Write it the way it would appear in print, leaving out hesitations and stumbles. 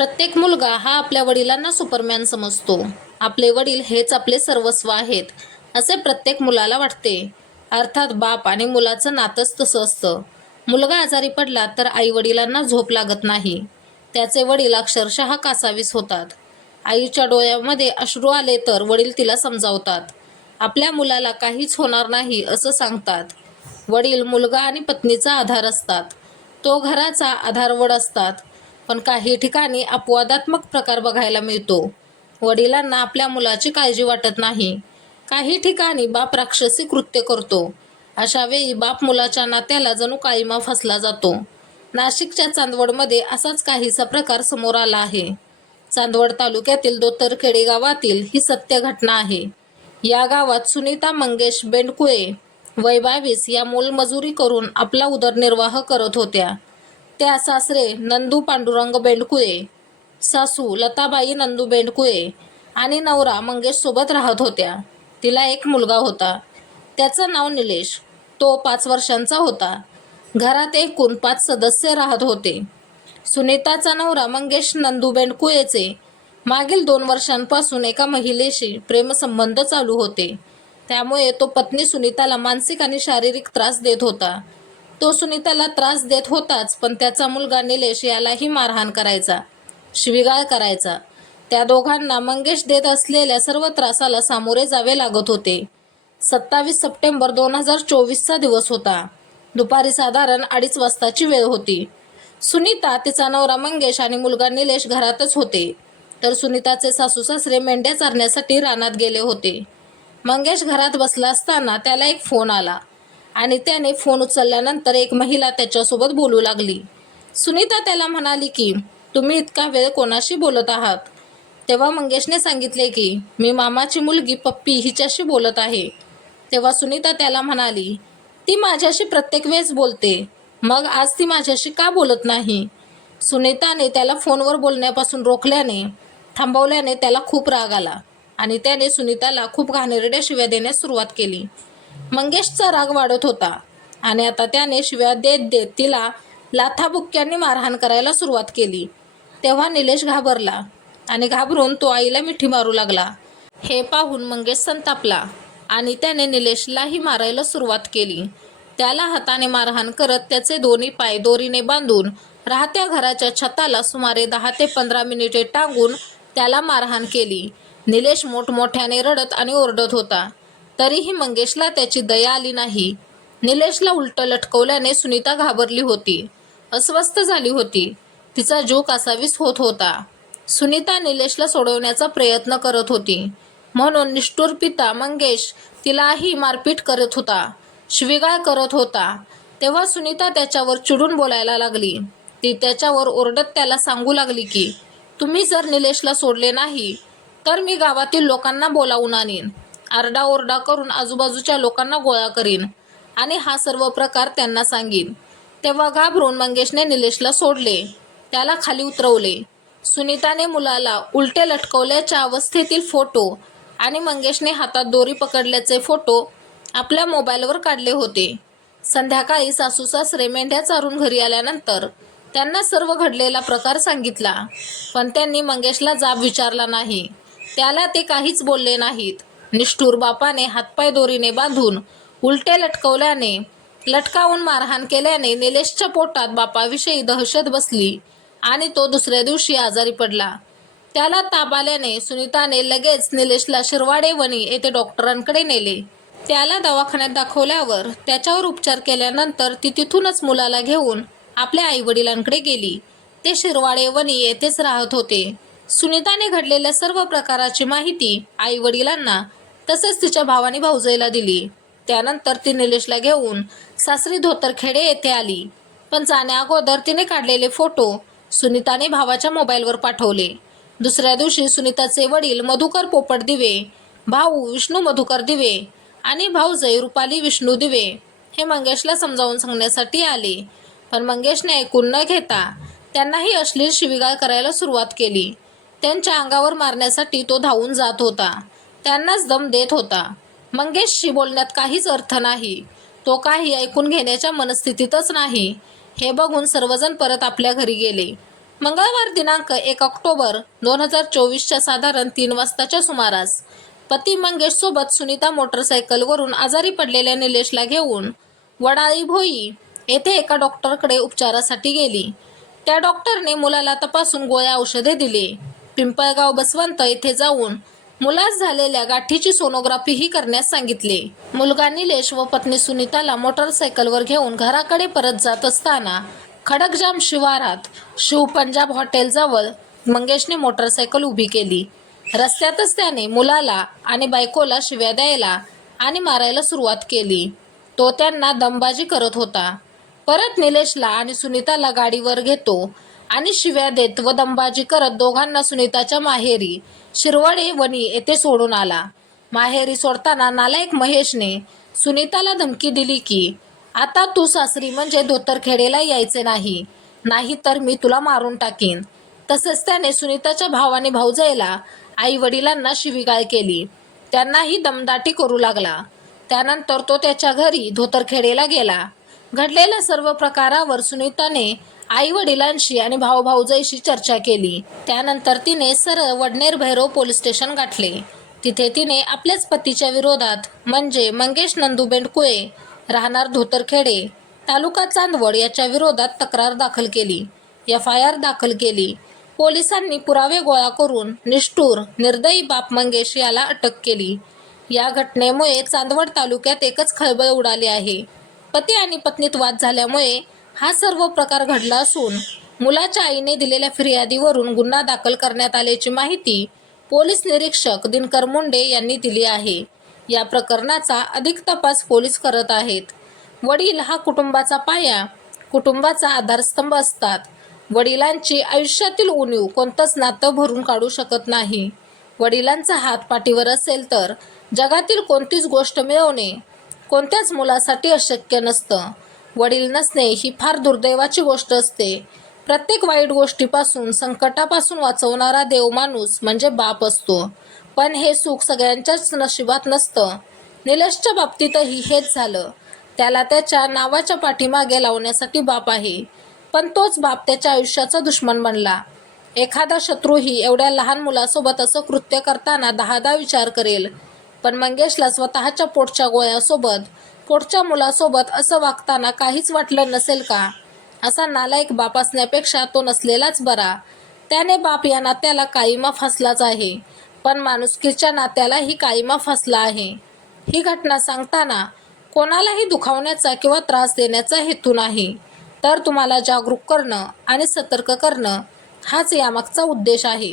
प्रत्येक मुलगा हा आपल्या वडिलांना सुपरमॅन समजतो. आपले वडील हेच आपले सर्वस्व आहेत, असे प्रत्येक मुलाला वाटते. अर्थात बाप आणि मुलाचं नातंच तसं असतं. मुलगा आजारी पडला तर आई वडिलांना झोप लागत नाही. त्याचे वडील अक्षरशः कासावीस होतात. आईच्या डोळ्यामध्ये अश्रू आले तर वडील तिला समजावतात. आपल्या मुलाला काहीच होणार नाही असं सांगतात. वडील मुलगा आणि पत्नीचा आधार असतात. तो घराचा आधारवड असतात. पण काही ठिकाणी अपवादात्मक प्रकार बघायला मिळतो. वडिलांना आपल्या मुलाची काळजी वाटत नाही. काही ठिकाणी बाप राक्षसी कृत्य करतो. अशा वेळी बाप मुलाच्या नात्याला जणू काळीमा फसला जातो. नाशिकच्या चांदवडमध्ये असाच काहीसा प्रकार समोर आला आहे. चांदवड तालुक्यातील दोतरखेडे गावातील ही सत्य घटना आहे. या गावात सुनीता मंगेश बेंडकुळे वय 22 या मोलमजुरी करून आपला उदरनिर्वाह करत होत्या. त्या सासरे नंदू पांडुरंग बेंडकुळे, सासू लताबाई नंदू बेंडकुळे आणि नवरा मंगेश सोबत राहत होत्या. तिला एक मुलगा होता. त्याचं नाव निलेश. तो 5 वर्षांचा होता. घरात एकूण 5 सदस्य राहत होते. सुनीताचा नवरा मंगेश नंदू बेंडकुळेचे मागील 2 वर्षांपासून एका महिलेशी प्रेमसंबंध चालू होते. त्यामुळे तो पत्नी सुनीताला मानसिक आणि शारीरिक त्रास देत होता. तो सुनीताला त्रास देत होताच, पण त्याचा मुलगा निलेश यालाही मारहाण करायचा, शिवीगाळ करायचा. त्या दोघांना मंगेश देत असलेल्या सर्व त्रासाला सामोरे जावे लागत होते. 27 सप्टेंबर 2024चा दिवस होता. दुपारी साधारण 2:30 वाजताची वेळ होती. सुनीता, तिचा नवरा मंगेश आणि मुलगा निलेश घरातच होते. तर सुनीताचे सासू सासरे मेंढ्या चारण्यासाठी रानात गेले होते. मंगेश घरात बसला असताना त्याला एक फोन आला आणि त्याने फोन उचलल्यानंतर एक महिला त्याच्यासोबत बोलू लागली. सुनीता त्याला म्हणाली की, तुम्ही इतका वेळ कोणाशी बोलत आहात? तेव्हा मंगेशने सांगितले की, मी मामाची मुलगी पप्पी हिच्याशी बोलत आहे. तेव्हा सुनीता त्याला म्हणाली, ती माझ्याशी प्रत्येक वेळेस बोलते, मग आज ती माझ्याशी का बोलत नाही? सुनीताने त्याला फोनवर बोलण्यापासून थांबवल्याने त्याला खूप राग आला आणि त्याने सुनीताला खूप घाणेरड्या शिव्या देण्यास सुरुवात केली. मंगेशचा राग वाढत होता आणि आता त्याने शिव्या देत देत तिला लाथाबुक्क्यांनी मारहाण करायला सुरुवात केली. तेव्हा निलेश घाबरला आणि घाबरून तो आईला मिठी मारू लागला. हे पाहून मंगेश संतापला आणि त्याने निलेशलाही मारायला सुरुवात केली. त्याला हाताने मारहाण करत त्याचे दोन्ही पाय दोरीने बांधून राहत्या घराच्या छताला सुमारे 10 ते 15 मिनिटे टांगून त्याला मारहाण केली. निलेश मोठमोठ्याने रडत आणि ओरडत होता. तरीही मंगेशला त्याची दया आली नाही. निलेशला उलट लटकवल्याने सुनीता घाबरली होती, अस्वस्थ झाली होती. तिचा जीव कासावीस होत होता. सुनीता निलेशला सोडवण्याचा प्रयत्न करत होती, म्हणून निष्ठुर पिता मंगेश तिलाही मारपीट करत होता, शिवीगाळ करत होता. तेव्हा सुनीता त्याच्यावर चिडून बोलायला लागली. ती त्याच्यावर ओरडत त्याला सांगू लागली की, तुम्ही जर निलेशला सोडले नाही तर मी गावातील लोकांना बोलावून आणीन, आरडाओरडा करून आजूबाजूच्या लोकांना गोळा करीन आणि हा सर्व प्रकार त्यांना सांगीन. तेव्हा घाबरून मंगेशने निलेशला सोडले, त्याला खाली उतरवले. सुनीताने मुलाला उलटे लटकवल्याच्या अवस्थेतील फोटो आणि मंगेशने हातात दोरी पकडल्याचे फोटो आपल्या मोबाईलवर काढले होते. संध्याकाळी सासू सासरे मेंढ्या चारून घरी आल्यानंतर त्यांना सर्व घडलेला प्रकार सांगितला, पण त्यांनी मंगेशला जाब विचारला नाही. त्याला ते काहीच बोलले नाहीत. निष्ठुर बापाने हातपाय दोरीने बांधून उलटे लटकावून मारहाण केल्याने निलेशच्या पोटात बापाविषयी दहशत बसली आणि तो दुसऱ्या दिवशी आजारी पडला. त्याला ताप आल्याने सुनीताने लगेच निलेशला शिरवाडे वणी येथे डॉक्टरांकडे नेले. त्याला दवाखान्यात दाखवल्यावर त्याच्यावर उपचार केल्यानंतर ती तिथूनच मुलाला घेऊन आपल्या आईवडिलांकडे गेली. ते शिरवाडे वणी येथेच राहत होते. सुनीताने घडलेल्या सर्व प्रकाराची माहिती आईवडिलांना तसेच तिच्या भावानी भाऊजाईला दिली. त्यानंतर ती निलेशला घेऊन सासरी धोतरखेडे येथे आली. पण जाण्या अगोदर तिने काढलेले फोटो सुनीताने भावाच्या मोबाईलवर पाठवले. दुसऱ्या दिवशी सुनीताचे वडील मधुकर पोपट दिवे, भाऊ विष्णू मधुकर दिवे आणि भाऊजाई रुपाली विष्णू दिवे हे मंगेशला समजावून सांगण्यासाठी आले. पण मंगेशने ऐकून न घेता त्यांनाही अश्लील शिवीगाळ करायला सुरुवात केली. त्यांच्या अंगावर मारण्यासाठी तो धावून जात होता. त्यांनाच दम देत होता. मंगेशशी बोलण्यात काहीच अर्थ नाही. तो काही ऐकून घेण्याच्या मनस्थितीतच नाही. हे बघून सर्वजण परत आपल्या घरी गेले. मंगळवार दिनांक 1 ऑक्टोबर 2024च्या साधारण 3 वाजताच्या सुमारास पती मंगेश सोबत सुनीता मोटरसायकलवरून आजारी पडलेल्या निलेशला घेऊन वडाळी भोई येथे एका डॉक्टरकडे उपचारासाठी गेली. त्या डॉक्टरने मुलाला तपासून गोळ्या औषधे दिले. पिंपळगाव बसवंत येथे जाऊन मुलास झालेल्या गाठीची सोनोग्राफीही करण्यास सांगितले. मुलगा निलेश व पत्नी सुनीताला मोटरसायकलवर घेऊन घराकडे परत जात असताना खडकजाम शिवारात शिव पंजाब हॉटेलजवळ मंगेशने मोटरसायकल उभी केली. रस्त्यातच त्याने मुलाला आणि बायकोला शिव्या द्यायला आणि मारायला सुरुवात केली. तो त्यांना दमबाजी करत होता. परत निलेशला आणि सुनीताला गाडीवर घेतो आणि शिव्या देत व दमबाजी करत दोघांना सुनीताच्या माहेरी शिरवडे वणी येथे सोडून आला. माहेरी सोडताना नालायक महेशने सुनीताला धमकी दिली की आता तू सासरी म्हणजे धोतरखेडेला यायचे नाही, नाहीतर मी तुला मारून टाकीन. तसेच त्याने सुनीताच्या भाव आणि भाऊजाईला आई वडिलांना शिवीगाळ केली. त्यांनाही दमदाटी करू लागला. त्यानंतर तो त्याच्या घरी धोतरखेडेला गेला. घडलेल्या सर्व प्रकारावर सुनीताने आई वडिलांशी आणि भाऊ भाऊजाईशी चर्चा केली. त्यानंतर तिने सरळ वडनेर भैरव पोलीस स्टेशन गाठले. तिथे तिने आपल्याच पतीच्या विरोधात म्हणजे मंगेश नंदू बेंडकुळे राहणार धोतरखेडे तालुका चांदवड याच्या विरोधात तक्रार दाखल केली. FIR दाखल केली. पोलिसांनी पुरावे गोळा करून निष्ठुर निर्दयी बाप मंगेश याला अटक केली. या घटनेमुळे चांदवड तालुक्यात एकच खळबळ उडाली आहे. पती आणि पत्नीत वाद झाल्यामुळे हा सर्व प्रकार घडला असून मुलाच्या आईने दिलेल्या फिर्यादीवरून गुन्हा दाखल करण्यात आल्याची माहिती पोलीस निरीक्षक दिनकर मुंडे यांनी दिली आहे. या प्रकरणाचा अधिक तपास पोलीस करत आहेत. वडील हा कुटुंबाचा पाया, कुटुंबाचा आधारस्तंभ असतात. वडिलांची आयुष्यातील उणीव कोणतंच नातं भरून काढू शकत नाही. वडिलांचा हात पाठीवर असेल तर जगातील कोणतीच गोष्ट मिळवणे कोणत्याच मुलासाठी अशक्य नसतं. वडील नसणे ही फार दुर्दैवाची गोष्ट असते. प्रत्येक वाईट गोष्टीपासून, संकटापासून वाचवणारा देव माणूस म्हणजे बाप असतो. पण हे सुख सगळ्यांच्याच नशिबात नसतं. निलेशच्या बाबतीतही हेच झालं. त्याला त्याच्या नावाच्या पाठीमागे लावण्यासाठी बाप आहे, पण तोच बाप त्याच्या आयुष्याचा दुश्मन बनला. एखादा शत्रूही एवढ्या लहान मुलासोबत असं कृत्य करताना 10दा विचार करेल. पण मंगेशला स्वतःच्या पोटच्या गोळ्यासोबत, पोटच्या मुलासोबत असं वागताना काहीच वाटलं नसेल का? असा नालायक बाप असण्यापेक्षा तो नसलेलाच बरा. त्याने बाप या नात्याला काळिमा फासलाच आहे, पण माणुसकीच्या नात्यालाही काळिमा फासला आहे. ही घटना सांगताना कोणालाही दुखावण्याचा किंवा त्रास देण्याचा हेतू नाही, तर तुम्हाला जागरूक करणं आणि सतर्क करणं हाच यामागचा उद्देश आहे.